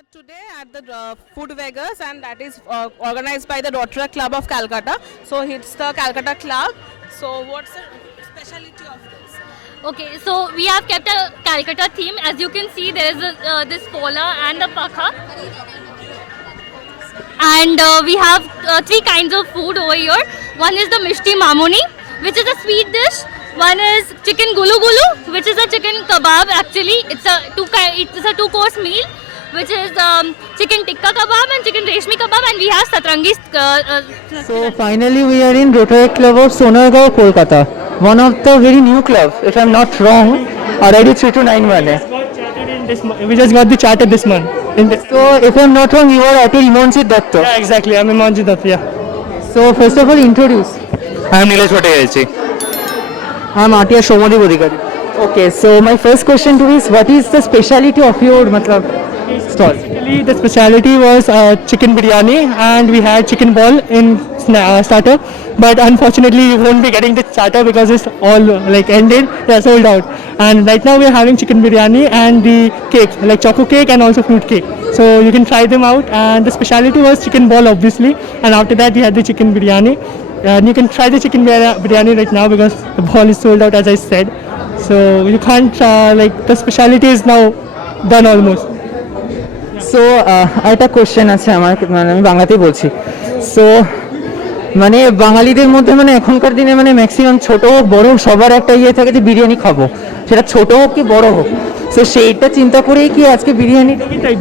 are today at the Food Vegas, and that is organized by the Rotary Club of Calcutta. So it's the Calcutta Club. So what's the specialty of this? Okay, so we have kept a Calcutta theme. As you can see, there is this polar and the pakha. And we have three kinds of food over here. One is the Mishti Mamoni, which is a sweet dish. One is chicken gulu gulu, which is a chicken kebab. Actually, it's a two-course meal, which is chicken tikka kebab and chicken reshmi kebab, and we have satrangi. So finally we are in Rotary Club of Sonargaon, Kolkata. One of the very new clubs, if I'm not wrong, already 3291. We just got the charter this month. So if I'm not wrong, you are at Imonjit Datta. Yeah, exactly. I'm Imanjit Datta. Yeah. So first of all, introduce. I am Nilesh Bhattacharya. I'm Athiya Shomadip Adhikari. Okay, so my first question to you is, what is the speciality of your stall? Basically, the speciality was chicken biryani, and we had chicken ball in starter. But unfortunately, you won't be getting the starter because it's all ended. They are sold out. And right now we are having chicken biryani and the cake, like choco cake and also fruit cake. So you can try them out. And the speciality was chicken ball, obviously. And after that, we had the chicken biryani. And you can try the chicken biryani right now because the ball is sold out, as I said. So you can't the speciality is now done almost. So একটা question আছে আমার, আমি বাংলাতেই বলছি। So বাঙালিদের মধ্যে এখনকার দিনে ম্যাক্সিমাম ছোট হোক বড় হোক সবার একটা ইয়ে থাকে যে বিরিয়ানি খাবো, সেটা ছোট হোক কি বড় হোক। সো সেইটা চিন্তা করেই কি আজকে তাই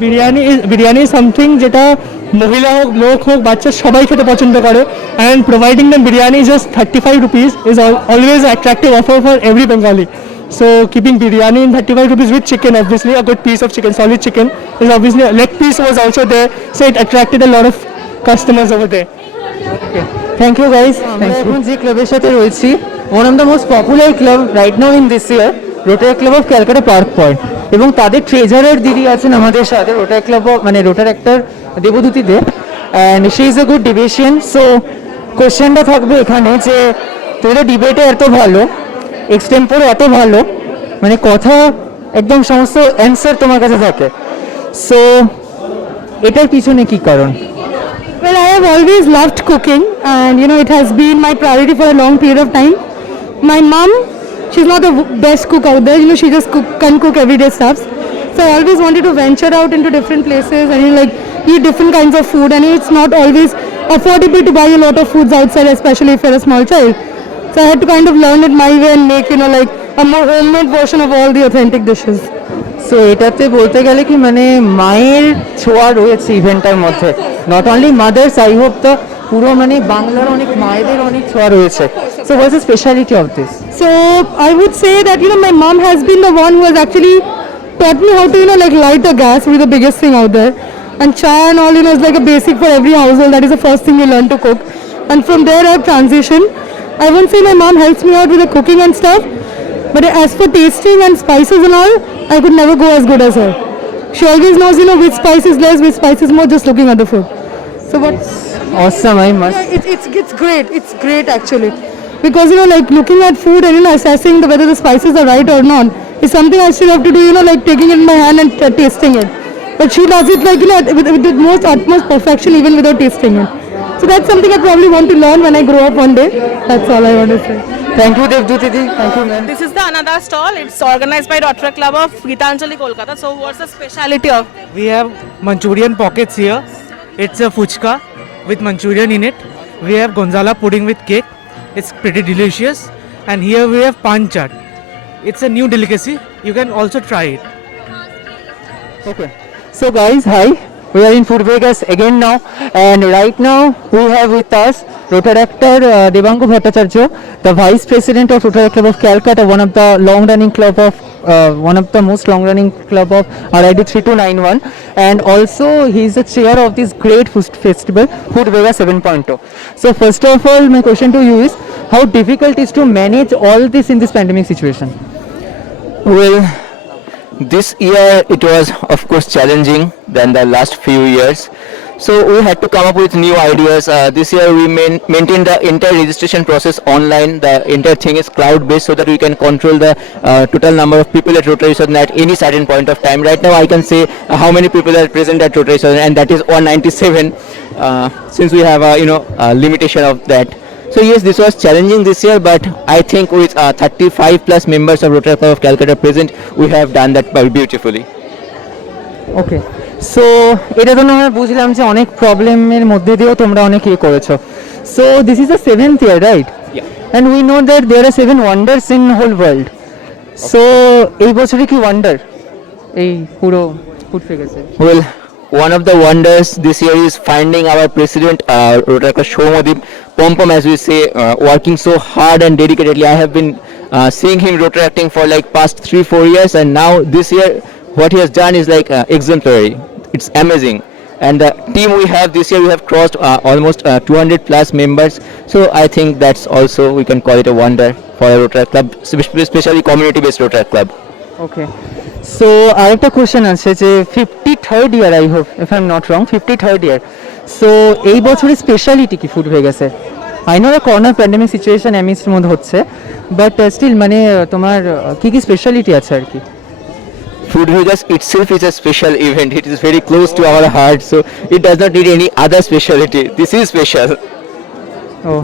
বিরিয়ানি সামথিং যেটা মহিলা হোক লোক হোক বাচ্চা সবাই খেতে পছন্দ করে, and providing the biryani just 35 rupees is always an attractive offer for every Bengali. So keeping biryani in 35 rupees with chicken, obviously a good piece of chicken, solid chicken, is obviously a leg piece was also there, so it attracted a lot of customers over there. Okay. Thank you guys. আমরা এখন যে ক্লাবের সাথে রয়েছি, one of the most popular club right now in this year, Rotary Club of Calcutta Park Point, এবং তাদের treasurer দিদি আছেন আমাদের সাথে, Rotary Club Rotary actor দেবদূতি they, and she is a good debatation. So কোশ্চেনটা থাকবে এখানে যে তোদের ডিবেটে এত ভালো, এক্সটেম্পোরে এত ভালো, কথা একদম সমস্ত অ্যান্সার তোমার কাছে থাকে। সো এটার পিছনে কি কারণ? Well, I have always loved cooking, and it has been my priority for a long period of time. My mom, she's not the best cook out there, she just can cook everyday stuffs. So I always wanted to venture out into different places and eat different kinds of food, and it's not always affordable to buy a lot of foods outside, especially if you're a small child. So I had to kind of learn it my way and make a more homemade version of all the authentic dishes. So এটাতে বলতে গেলে কি মায়ের ছোঁয়া রয়েছে ইভেন্টটার মধ্যে, not only mother's, I hope তো পুরো বাংলার অনেক মায়েদের অনেক ছোঁয়া রয়েছে। So what's the speciality of this? So I would say that my mom has been the one who has actually taught me how to light a gas, which is the biggest thing out there, and chai and all is like a basic for every household. That is the first thing you learn to cook, and from there I have transitioned. I won't say my mom helps me out with the cooking and stuff, but as for tasting and spices and all, I could never go as good as her. She always knows which spice is less, which spice is more, just looking at the food. So what's awesome, I must. Yeah, it's great. It's great actually, because looking at food and assessing whether the spices are right or not is something I still have to do. Taking it in my hand and tasting it. But she does it with the most utmost perfection, even without tasting it. So that's something I probably want to learn when I grow up one day. That's all I want to say. Thank you, Devduti Didi. Thank you, ma'am. This is the another stall. It's organized by Rotary Club of Gitanjali, Kolkata. So what's the speciality of? We have Manchurian pockets here. It's a fuchka with Manchurian in it. We have Gonzala pudding with cake. It's pretty delicious. And here we have pan chaat. It's a new delicacy. You can also try it. Okay. So guys, hi. We are in Food Vegas again now, and right now we have with us Rotary actor Debangu Bhattacharya, the Vice President of Rotary Club of Calcutta, one of the most long-running club of RID 3291, and also he is the chair of this great food festival, Food Vegas 7.0. So first of all, my question to you is, how difficult is to manage all this in this pandemic situation? Well, this year it was of course challenging than the last few years. So we had to come up with new ideas. This year we maintained the entire registration process online. The entire thing is cloud based so that we can control the total number of people at Rotary Southern at any certain point of time. Right now I can say how many people are present at Rotary Southern, and that is 197 since we have a limitation of that. So yes, this was challenging this year, but I think with 35 plus members of Rotary Club of Calcutta present, we have done that beautifully. Okay so এটা তো আমরা বুঝলাম যে অনেক প্রবলেমের মধ্যে দিয়েও তোমরা অনেক ইয়ে করেছো so this is the 7th year right and we know that there are 7 wonders in whole world so এই বছরে কি ওয়ান্ডার এই পুরো ফুড ফেগেছে Well, one of the wonders this year is finding our president, Rotary Club Shomadip Pompom, as we say, working so hard and dedicatedly. I have been seeing him rotaracting for like past 3-4 years, and now this year what he has done is like exemplary. It's amazing. And the team we have this year, we have crossed almost 200 plus members. So I think that's also, we can call it a wonder for a Rotary Club, especially community-based Rotary Club. Okay so আরেকটা question আছে যে 53rd year I hope if I am not wrong 53rd year so এই বছরের speciality কি food ভেগাসে I know corona pandemic situation এমএসের মধ্যে হচ্ছে বাট স্টিল মানে তোমার কি কি স্পেশালিটি আছে আর কি Food Vegas itself is a special event. It is very close to our heart, so it does not need any other speciality. This is special. Oh,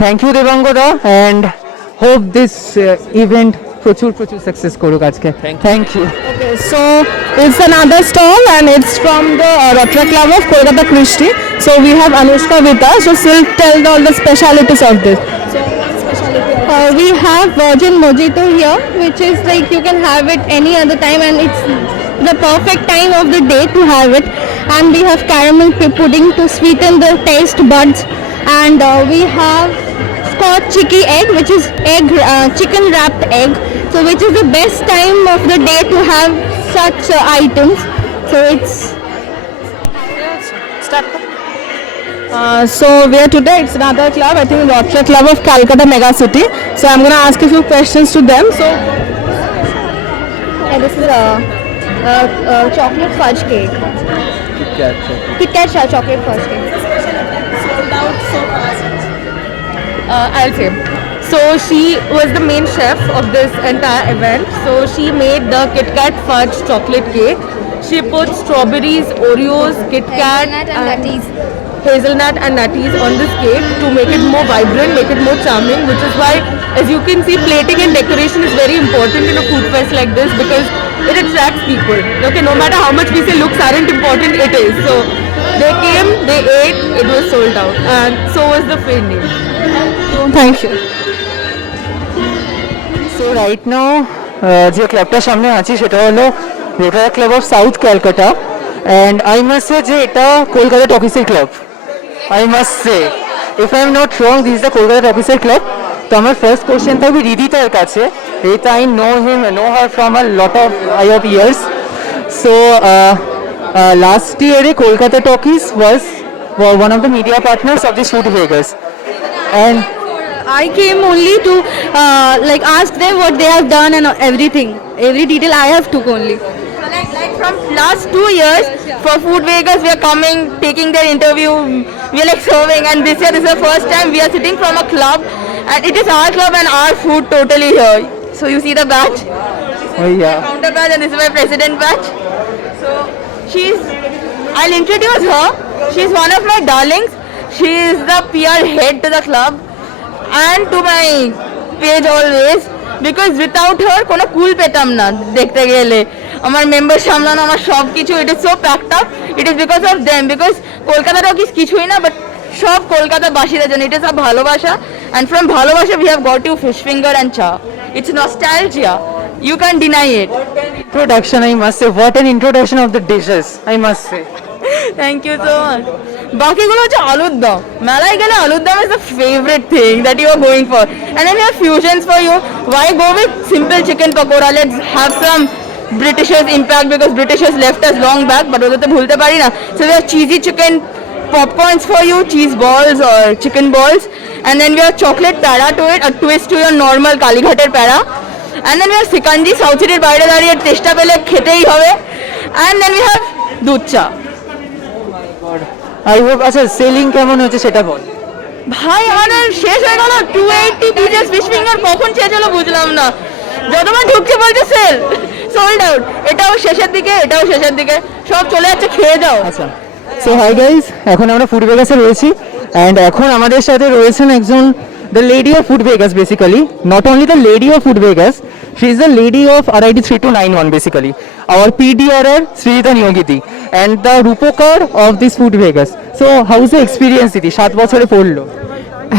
thank you Devangada, and hope this event প্রচুর success করুক আজকে thank you Okay, so it's another stall and it's from the Rotary Club of Kolkata Christi. So we have Anushka with us, so she'll tell all the specialities of this. So what speciality? We have virgin mojito here, which is like you can have it any other time, and it's the perfect time of the day to have it. And we have caramel pudding to sweeten the taste buds, and we have Scotch chicky egg, which is chicken wrapped egg. So which is the best time of the day to have such items. So it's Start. So we are today, it's another club, I think Rotary Club of Calcutta Mega City. So I'm going to ask a few questions to them. So this is a chocolate fudge cake. Kit Kat chocolate fudge cake. sold out so fast. I'll say. So she was the main chef of this entire event. So she made the Kit Kat fudge chocolate cake. She put strawberries, Oreos, Kit Kat, hazelnut and nutties on this cake to make it more vibrant, make it more charming, which is why, as you can see, plating and decoration is very important in a food fest like this because it attracts people. Okay, no matter how much we say looks aren't important, it is. So they came, they ate, it was sold out, and so was the feeling. Thank you. So right now যে ক্লাবটার সামনে আছি সেটা হলো Rotary club of south Calcutta and I must say যে এটা কলকাতা টকিসের club I must say if I am not wrong this is the Kolkata টকিসের ক্লাব তো আমার ফার্স্ট কোশ্চেন থাকবে রিদিতার কাছে Rita I know her from a lot of years so last ইয়ারে Kolkata talkies was one of the media partners of this Food Vegas and I came only to like ask them what they have done and everything. Every detail I have took only. Like from last 2 years for Food Vegas, we are coming, taking their interview, we are like serving, and this year this is the first time we are sitting from a club, and it is our club and our food totally here. So you see the badge, oh yeah counter badge, and this is my president badge. So I'll introduce her. She's one of my darlings. She is the PR head to the club and to my page always, because without her কোনো কুল পেতাম না দেখতে গেলে আমার member সামলানো আমার সব কিছু it is so packed up it is because of them because Kolkata talkies কিছুই না বাট সব কলকাতাবাসীদের জন্য ইট is a Bhalobasa and from Bhalobasa we have got you fish finger and cha it's nostalgia you can't deny it. Introduction, I must say. What an introduction of the dishes, I must say. Thank you so much. বাকিগুলো হচ্ছে আলুর দম মেলায় গেলে আলুর দম is the favorite thing that you are going for, and then we have fusions for you. Why go with simple chicken pakora? Let's have some Britishers impact because Britishers left us long back, but ওদের তো ভুলতে পারি না. So we have cheesy chicken popcorns for you, cheese balls or chicken balls, and then we have chocolate para to it, a twist to your normal কালীঘাটের para. And then we have Sikanji, South City বাইরে দাঁড়িয়ে চেষ্টা পেলে খেতেই হবে. And then we have দুধ চা. God. I hope. আচ্ছা সেলিং কেমন হচ্ছে সেটা বল। ভাই আমাদের শেষ হয়ে গেল 280 পিসেস ফিশ ফিঙ্গার, কখন শেষ হলো বুঝলাম না, যতবার ঢুকছে বলছে সেল সোল্ড আউট। এটাও শেষের দিকে, এটাও শেষের দিকে, সব চলে যাচ্ছে, খেয়ে যাও। আচ্ছা সো হাই গাইস, এখন আমরা ফুড ভেগাসে রয়েছি অ্যান্ড এখন আমাদের সাথে রয়েছেন একজন the lady of food Vegas basically, not only the lady of food Vegas, she is the lady of RIT 3291 basically, our PDRR Srijita Niyogiti and the Rupokar of this food vegas. So how is the experience দিদি, 7 বছরে পড়লো?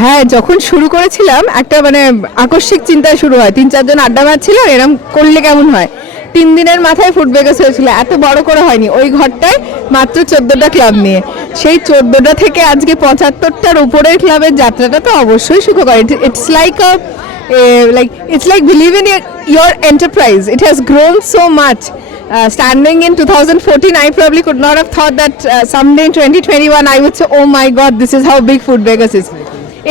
হ্যাঁ, যখন শুরু করেছিলাম একটা মানে আকস্মিক চিন্তায় শুরু হয়, 3-4 জন আড্ডা মারছিল এরকম করলে কেমন হয়। 3 দিনের মাথায় ফুড ভেগাস হয়েছিল, এত বড় করে হয়নি, ওই ঘরটায় মাত্র 14টা ক্লাব নিয়ে। সেই 14টা থেকে আজকে 75টার উপরের ক্লাবের যাত্রাটা তো অবশ্যই সুখকর। It's like it's like believe in your enterprise. It has grown so much. Standing in 2014, I probably could not have thought that someday in 2021 I would say, oh my god, this is how big Food Vegas is.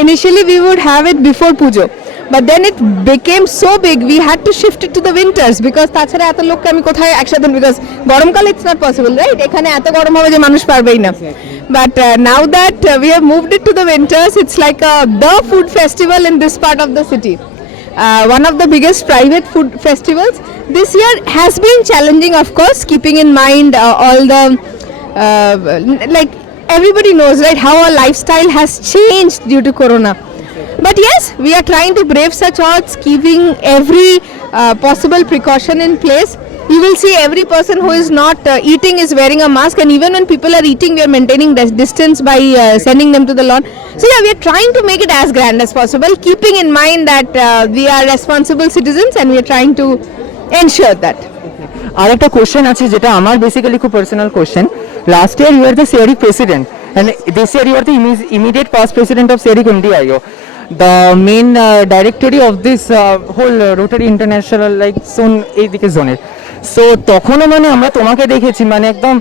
Initially we would have it before Pujo, but then it became so big we had to shift it to the winters because তাছাড়া এত লোককে আমি কোথায় একসাথে, because গরমকালে it's not possible, right? এখানে এত গরম হবে যে মানুষ পারবেই না। But now that we have moved it to the winters, it's like the food festival in this part of the city. One of the biggest private food festivals. This year has been challenging, of course, keeping in mind all the like everybody knows, right, how our lifestyle has changed due to corona. But yes, we are trying to brave such odds, keeping every possible precaution in place. You will see every person who is not eating is wearing a mask, and even when people are eating, we are maintaining distance by sending them to the lawn. So yeah, we are trying to make it as grand as possible, keeping in mind that we are responsible citizens and we are trying to ensure that. আর একটা question আছে যেটা আমার basically খুব personal question. Last year you are the সেরি president and this year you are the immediate past president of সেরি NDIO, the main directory of this whole Rotary International like zone, এইদিকে জোনের। So তখনও মানে আমরা তোমাকে দেখেছি মানে একদম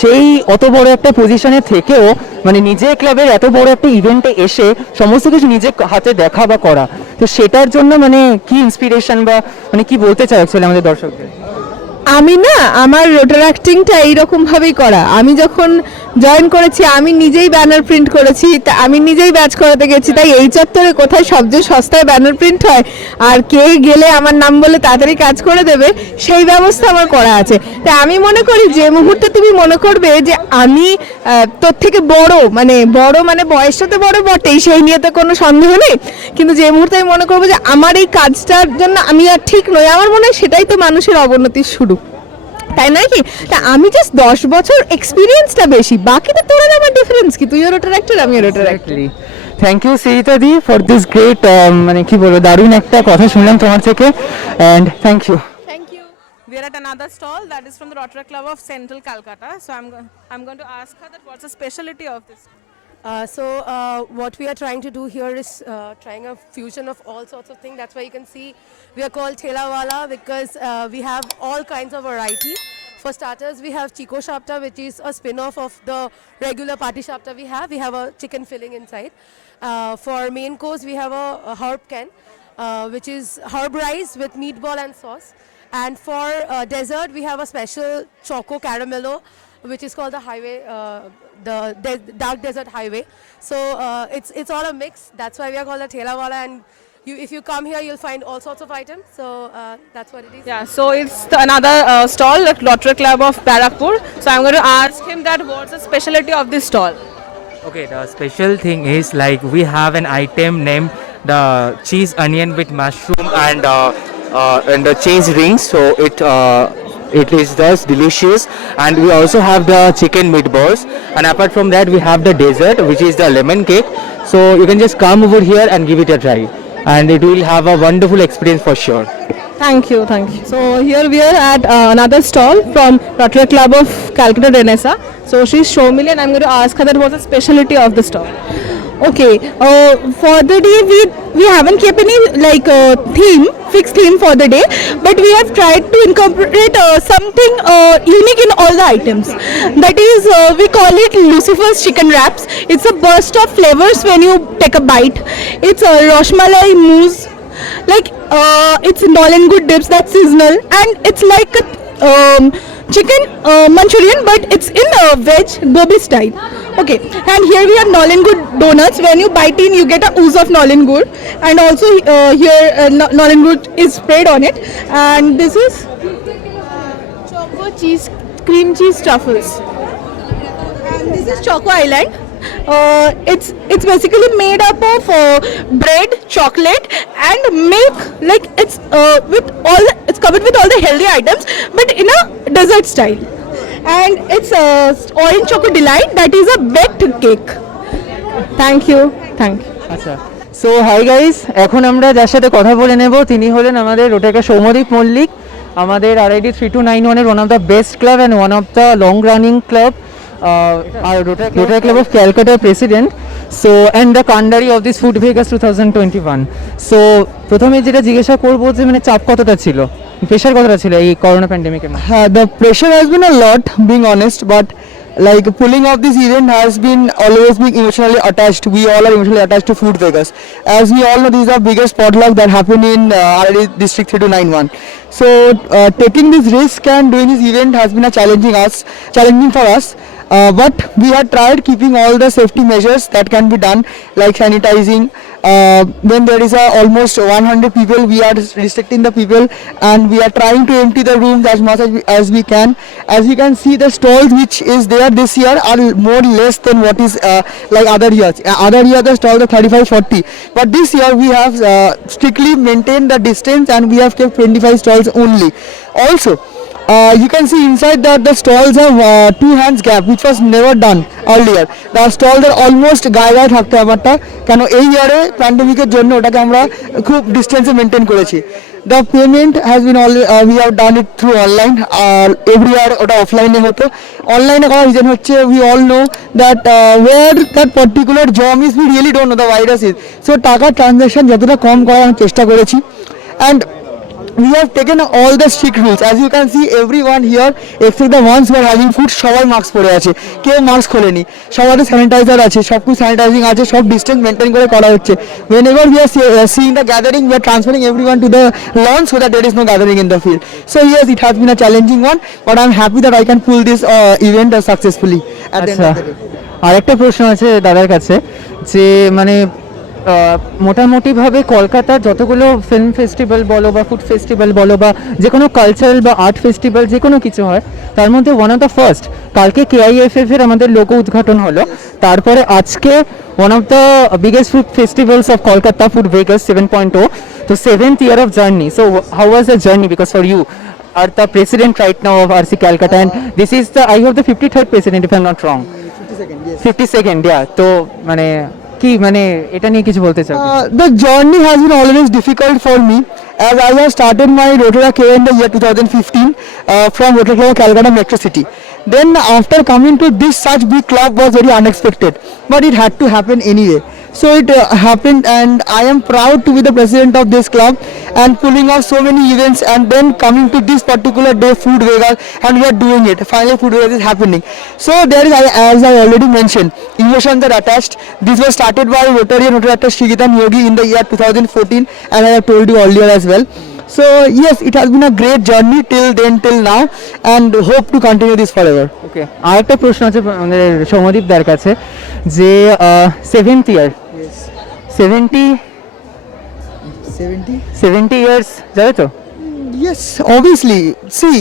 সেই অত বড় একটা পজিশনে থেকেও মানে নিজে ক্লাবের এত বড় একটা ইভেন্টে এসে সমস্ত কিছু নিজে হাতে দেখা বা করা, তো সেটার জন্য মানে কি ইন্সপিরেশন বা মানে কি বলতে চাই অ্যাকচুয়ালি আমাদের দর্শকদের? আমি না, আমার রোটার অ্যাক্টিংটা এইরকম ভাবেই করা। আমি যখন জয়েন করেছি আমি নিজেই ব্যানার প্রিন্ট করেছি, তা আমি নিজেই ব্যাচ করাতে গেছি, তাই এই চত্বরে কোথায় সবচেয়ে সস্তায় ব্যানার প্রিন্ট হয় আর কে গেলে আমার নাম বলে তাড়াতাড়ি কাজ করে দেবে সেই ব্যবস্থা আমার করা আছে। তাই আমি মনে করি যে মুহূর্তে তুমি মনে করবে যে আমি তোর থেকে বড় মানে বয়সটা তো বড় বটেই, সেই নিয়ে তো কোনো সন্দেহ নেই, কিন্তু যে মুহূর্তে আমি মনে করবো যে আমার এই কাজটার জন্য আমি আর ঠিক নই, আমার মনে হয় সেটাই তো মানুষের অবনতির শুরু, তাই নয় কি? তা আমি জাস্ট 10 বছর এক্সপিরিয়েন্সটা বেশি, বাকিটা তোর আর আমার ডিফারেন্স কি? তুইও রোটার অ্যাক্টর, আমিও rotaractor. Thank you Sita di for this great মানে কি বলবো দারুণ একটা কথা শুনলাম তোমার থেকে, and thank you. Thank you. We are at another stall that is from the Rotary Club of Central Calcutta. So I'm going to ask her that what's the specialty of this? What we are trying to do here is trying a fusion of all sorts of things. That's why you can see we are called Thela Wala because we have all kinds of variety. For starters, we have Chico Shapta, which is a spin-off of the regular Party Shapta we have. We have a chicken filling inside. For main course, we have a herb can, which is herb rice with meatball and sauce. And for dessert, we have a special choco caramello, which is called the highway, dark desert highway. So it's all a mix. That's why we are called a Thela Wala. And if you come here, you'll find all sorts of items. So that's what it is. Yeah, so it's another stall at Rotary Club of Barakpur. So I'm going to ask him that what's the specialty of this stall? Okay, the special thing is like we have an item named the cheese onion with mushroom and the cheese rings. So it is thus delicious, and we also have the chicken meatballs, and apart from that we have the dessert which is the lemon cake. So you can just come over here and give it a try, and it will have a wonderful experience for sure. Thank you, thank you. So here we are at another stall from Rotary Club of Calcutta Renessa. So she's Shomili and I'm going to ask her that what's the specialty of the stall? Okay, for the day we haven't kept any like fixed theme for the day, but we have tried to incorporate something unique in all the items. That is, we call it Lucifer's chicken wraps. It's a burst of flavors when you take a bite. It's a Rashmalai mousse, like it's Nolan Good dips that's seasonal, and it's like chicken Manchurian, but it's in veg gobi style. Okay, and here we have Nolan Good donuts. When you bite in, you get a ooze of Nolan Good, and also here Nolan Good is sprayed on it. And this is Choco cheese, cream cheese truffles. And this is Choco Island. It's basically made up of bread, chocolate, and milk. Like it's it's covered with all the healthy items, but in a dessert style. And it's orange choco delight. That is a baked cake. Thank you. Thank you. আচ্ছা, so hi guys, এখন আমরা যার সাথে কথা বলে নেব তিনি হলেন আমাদের রোটাকা সৌম্যদীপ মল্লিক, আমাদের RID 3291 এর one of the best club and one of the long running club, আর রোটারি ক্লাব অফ ক্যালকাটার president, so and the kandari of this food Vegas 2021. So প্রথমে যেটা জিজ্ঞাসা করবো যে মানে চাপ কতটা ছিল, প্রেশার কতটা ছিল এই করোনা প্যান্ডেমিকের মধ্যে? The pressure has been a lot, being honest, but like pulling off this event has been always being emotionally attached. We all are emotionally attached to Food Vegas. As we all know, these are biggest potluck that happen in RID District 3291. So taking this risk and doing this event has been challenging for us. But we have tried keeping all the safety measures that can be done, like sanitizing. When there is almost 100 people, we are restricting the people, and we are trying to empty the rooms as much as we can. As you can see, the stalls which is there this year are more less than what is like other years. Other years the stalls are 35-40, but this year we have strictly maintained the distance, and we have kept 25 stalls only. Also, you can see inside that the stalls have 2 hands gap, which was never done earlier. The stalls are almost গায়ে থাকতে ব্যাপারটা, কেন এই ইয়ারে প্যান্ডেমিকের জন্য ওটাকে আমরা খুব ডিস্টেন্সে মেনটেন করেছি। The payment has been we have done it through online. Every year ওটা অফলাইনে হতো, অনলাইনে করার রিজন হচ্ছে we all know that where that particular germ is, we really don't know the virus is. So টাকা transaction যতটা কম করার আমি চেষ্টা করেছি, and we have taken all the strict rules. As you can see, everyone here except the ones who are having food, সবাই mask পরে আছে, কেউ মাস্ক খোলেনি, সবারই স্যানিটাইজার আছে, সব কিছু স্যানিটাইজিং আছে, সব ডিস্টেন্স মেনটেন করে করা হচ্ছে. Whenever we are seeing the gathering, we are transferring everyone to the lawn so that there is no gathering in the field. So yes, it has been a challenging one, but I'm happy that I can pull this event successfully at the end of the day. আরেকটা প্রশ্ন আছে দাদার কাছে, যে মানে মোটামুটিভাবে কলকাতার যতগুলো ফিল্ম ফেস্টিভ্যাল বলো বা ফুড ফেস্টিভ্যাল বলো বা যে কোনো কালচারাল বা আর্ট ফেস্টিভ্যাল যে কোনো কিছু হয়, তার মধ্যে ওয়ান অফ দ্য ফার্স্ট কালকে KIFF এর আমাদের লোগো উদ্ঘাটন হলো, তারপরে আজকে one of the biggest food festivals of Kolkata food Vegas 7.0, তো 7th year of journey. So how was the journey, because for you are the president right now of RC Calcutta, and this is the, I hope, the 53rd president if I'm not wrong. 52nd, yes. 52nd, yeah. তো মানে কি মানে এটা নিয়ে কিছু বলতে চাও? The journey has been always difficult for me, as I have started my Rotary career in the year 2015 from Rotary Club of Calcutta Metro City. Then after coming to this such big club was very unexpected, but it had to happen anyway. So it happened, and I am proud to be the president of this club and pulling off so many events, and then coming to this particular day, Food Vegas, and we are doing it. Finally, Food Vegas is happening. So there is, as I already mentioned, emotions are attached. This was started by Rotary and Rotary actor Srigitan Yogi in the year 2014, and I have told you earlier as well. So yes, it has been a great journey till now, and hope to continue this forever. ওকে, আরেকটা প্রশ্ন আছে আমাদের সৌম্যদীপ দার কাছে, যে 7th year 70 years যাবে তো? Yes, obviously. See,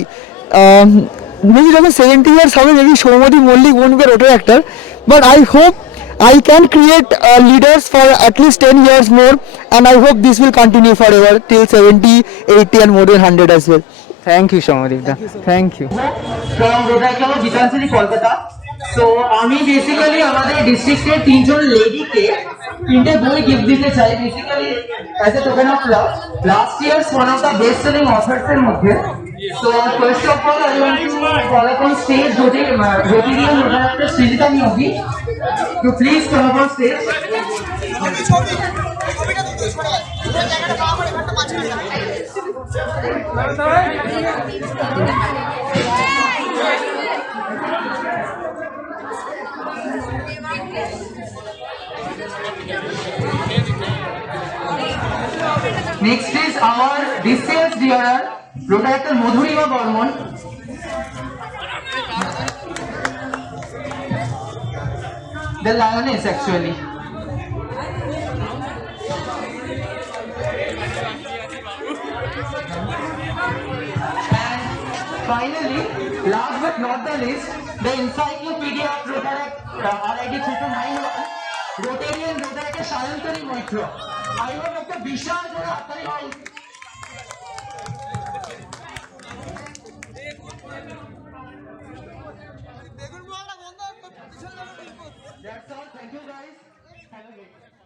maybe যখন 70 years হবে, maybe Soumyadip Mollik won't be a Rotary actor, but I hope I can create leaders for at least 10 years more, and I hope this will continue forever till 70, 80 and more than 100 as well. Thank you Soumyadeep da, thank you. From Rotary club of Gitanjali Kolkata. So আমি basically আমাদের ডিস্ট্রিক্টের 3জন লেডিকে 3টে বই gift দিতে চাই, basically as a token of love. Last years one of the best selling authors এর মধ্যে। So first of all I want to call on stage Rotarian rotary Srijita Niyogi to please come on stage. Next is our distinguished dearer Rotaractor Madhurima Barman, the lioness actually. And finally, last but not the least, the encyclopedia of Rotaract RID 3291, Rotarian Rotaract Shayantari Moitra. I hope একটা বিশাল বড় হাততালি হয়। That's all. Thank you guys. Have a great day.